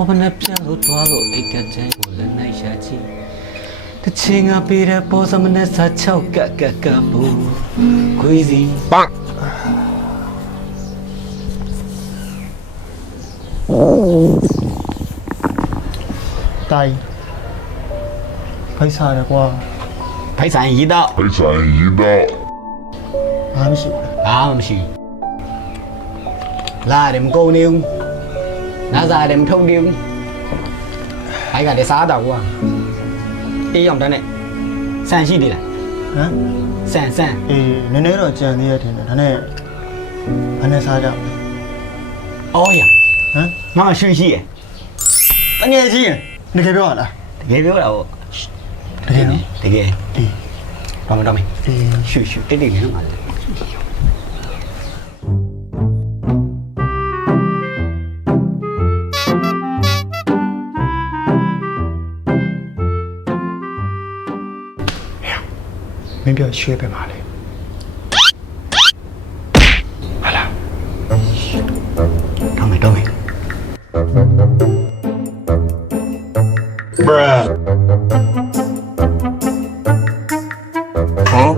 我们那边路多路一个在我的那下去，这情啊比的波上面那啥巧嘎嘎嘎不，crazy。棒。呆，拍啥的瓜？排山一道，排山一道，还没洗。啊，不是。là điểm cô niêu đã ra điểm thông niêu phải cả để xá đầu à đi dòng đây này sang gì đi này hả sang nè rồi chàng đi thì nó này anh này sao đâu ôi hả mà suy gì anh nghe gì nè cái biểu là cái biểu đâu cái nó cái ghê đâu mày suy cái gì nó màမင်းပြောရွှေပဲပါလေဟာလားတော့မယ် bruh ဟမ်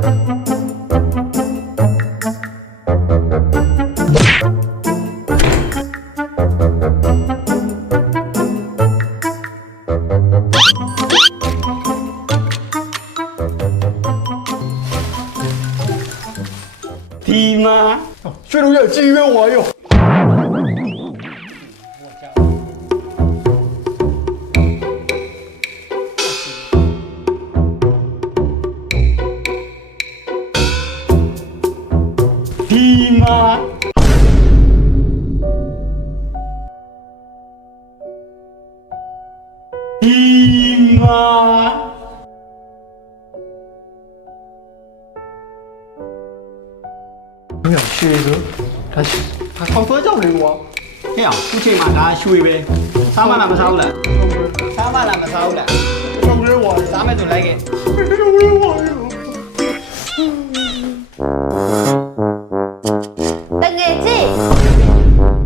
ဒီမှာ ရွှေတို့ရဲ့ကြီးပဲဝါရောဒီမှာဒီမှာ မင်းရွှေဆိုဒါထောက်သွဲကြောက်နေကွာ ဟဲ့အောင်ခုချိန်မှာဒါရွှေပဲစားမလားမစားဘူးလားစားမလားမစားဘူးလား ထောက်ရဲဝါ စားမယ်ဆိုလိုက်ခဲ့ ထောက်ရဲဝါရော တငယ်ချင်း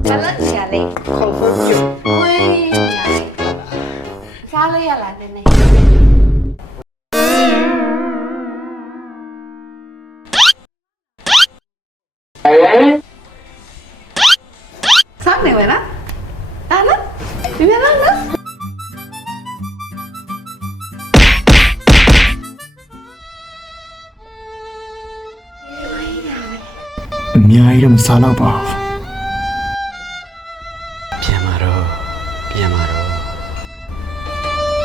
ဘာလို့နေရလဲ ထောက်သွဲပြုတ် ဝေးနေရလဲစားလို့ရလားနည်းနည်းစားနေဝဲလားဒါလားဒီမဲ့လားနော် အများကြီးတော့မစားတော့ပါဘူး ပြန်มาတော့ပြန်มาတော့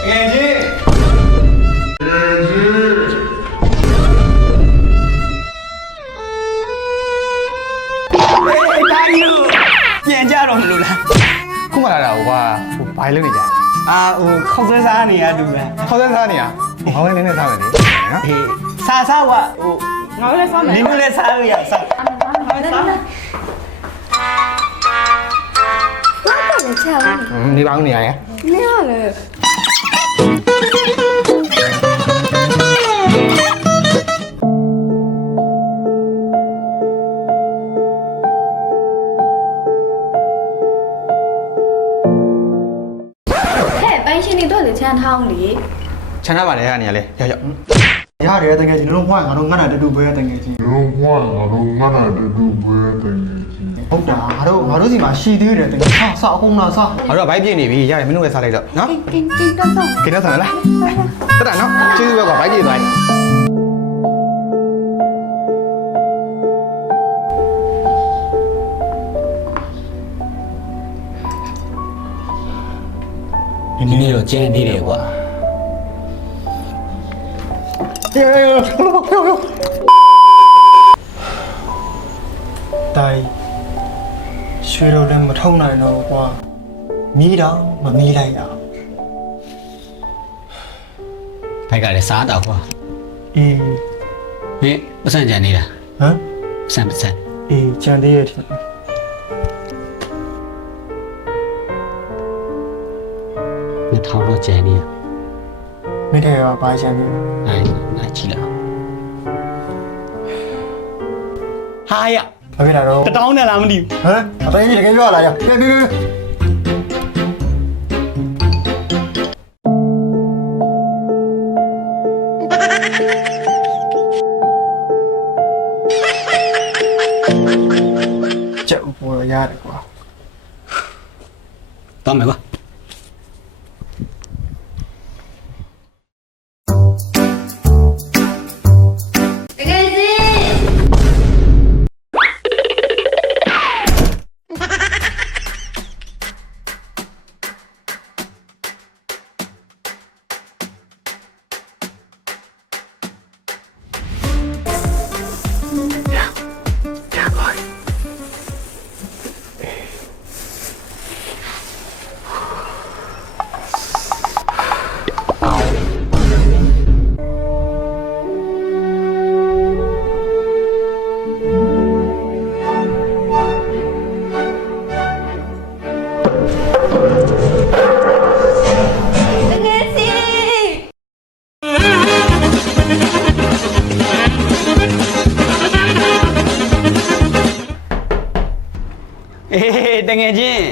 ငယ်ကြီး ဒါယူပြန်ကြတော့မလို့လား ခုမှလာတာကွာဟိုဘိုင်လို့နေကြ အာဟိုခောက်ဆွဲစားနေရတူလား ထောက်သွဲစားနေရဟောင်းနေနေစားမယ်လေနော် ဟေးစားစားကဟို ငါလည်းစားမယ် ဒီမလဲစားလို့ရစား စားတော့လည်းချာဘူး နေပါဦးနေရရဲ့ နေရလေ ဟဲ့ပိုင်းရှင်နေတော့လေချမ်းထောင်းလေ ချမ်းသာပါလေကနေရလေရောက်ရတယ်တကယ်ကြီးလုံးဝငါတို့ငတ်တာတူပဲတကယ်ကြီး လုံးဝငါတို့ငါနာတူပဲတယ်ကြီး ဟုတ်တာငါတို့စီမှာရှီသေးတယ်တကယ်စအခုံးလားစ ငါတို့ကဘိုက်ပြည့်နေပြီရတယ်မင်းတို့ပဲစားလိုက်တော့နော် ကင်းတော့တော့ ကိန်းတော့ဆောင်လားတက်တာနော်ကျေးဇူးပဲကွာဘိုက်ပြည့်သွားရင် ဒီနေ့တော့ကျန်သေးတယ်ကွာ တိုင်ရွှေတို့လည်းမထုံနိုင်တော့ကွာမီးတော့မမီးလိုက်ရအောင် ဖိုက်ကလည်းစားတော့ကွာ အေး မင်းပတ်စံကြံနေတာ ဟမ် ပတ်စံ အေးကြံသေးရဲ့ထင် နှစ်ထောင်တော့ကျန်နေရ မင်းတဲ့ကဘာကြံသေးလဲ နိုင်ကြည့်လားဟာရ ဘာဖြစ်လာတော့ တတောင်းနဲ့လားမသိဘူး ဟမ်အတိုင်းကြီးတကယ်ပြောရလားရပြပြပြ ကြက်ဥပေါ်တော့ရတယ်ကွာ သွားမယ်ကွာ တကယ်ကြီးတကယ်ကြီး အေးတငယ်ချင်း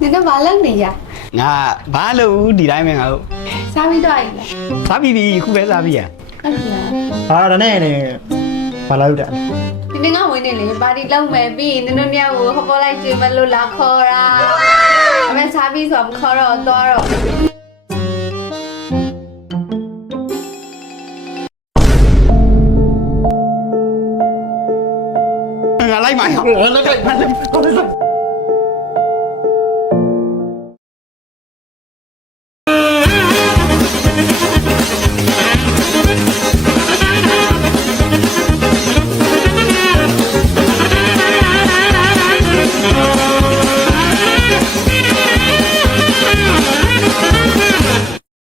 နင်တို့ဘာလုပ်နေရ ငါဘာလို့ဒီတိုင်းပဲငါတို့ စားပြီးတော့အိလား စားပြီးပြီခုပဲစားပြီးရ ဟုတ်လား ဟာဒါနဲ့နေဘာလို့တာလဲ ဒီနေ့ငါဝင်နေလေပါတီလုံးမယ်ပြီးရင်နင်တို့ညကိုဟောပေါ်လိုက်ကျွေးမလို့လာခေါ်တာအမေစားပြီးဆိုမခေါ်တော့သွားတော့ ငါလိုက်ပါရအောင် 来来来，快点，快点，快点。